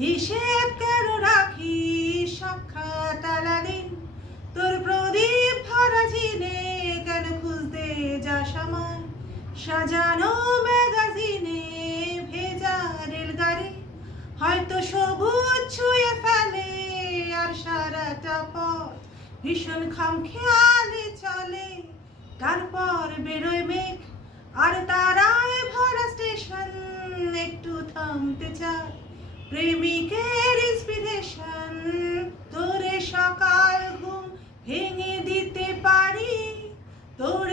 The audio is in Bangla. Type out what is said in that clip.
হিসেব কেন রাখি সাক্ষাৎ আলাদিন, তোর প্রদীপ ভরা ঝিনে কেন খুঁজতে যাস আমায়, সাজানো ম্যাগাজিনে ভেজা রেলগাড়ি হয়তো সবুজ ছুঁয়ে ফেলে আর সারাটা পথ ভীষণ খামখেয়ালি চলে। তারপর বেরোয় মেঘ আর তারায় ভরা স্টেশন, একটু থামতে চায় প্রেমিকের ইন্সপিরেশন। তোরে সকাল ঘুম ভেঙে দিতে পারি, তোর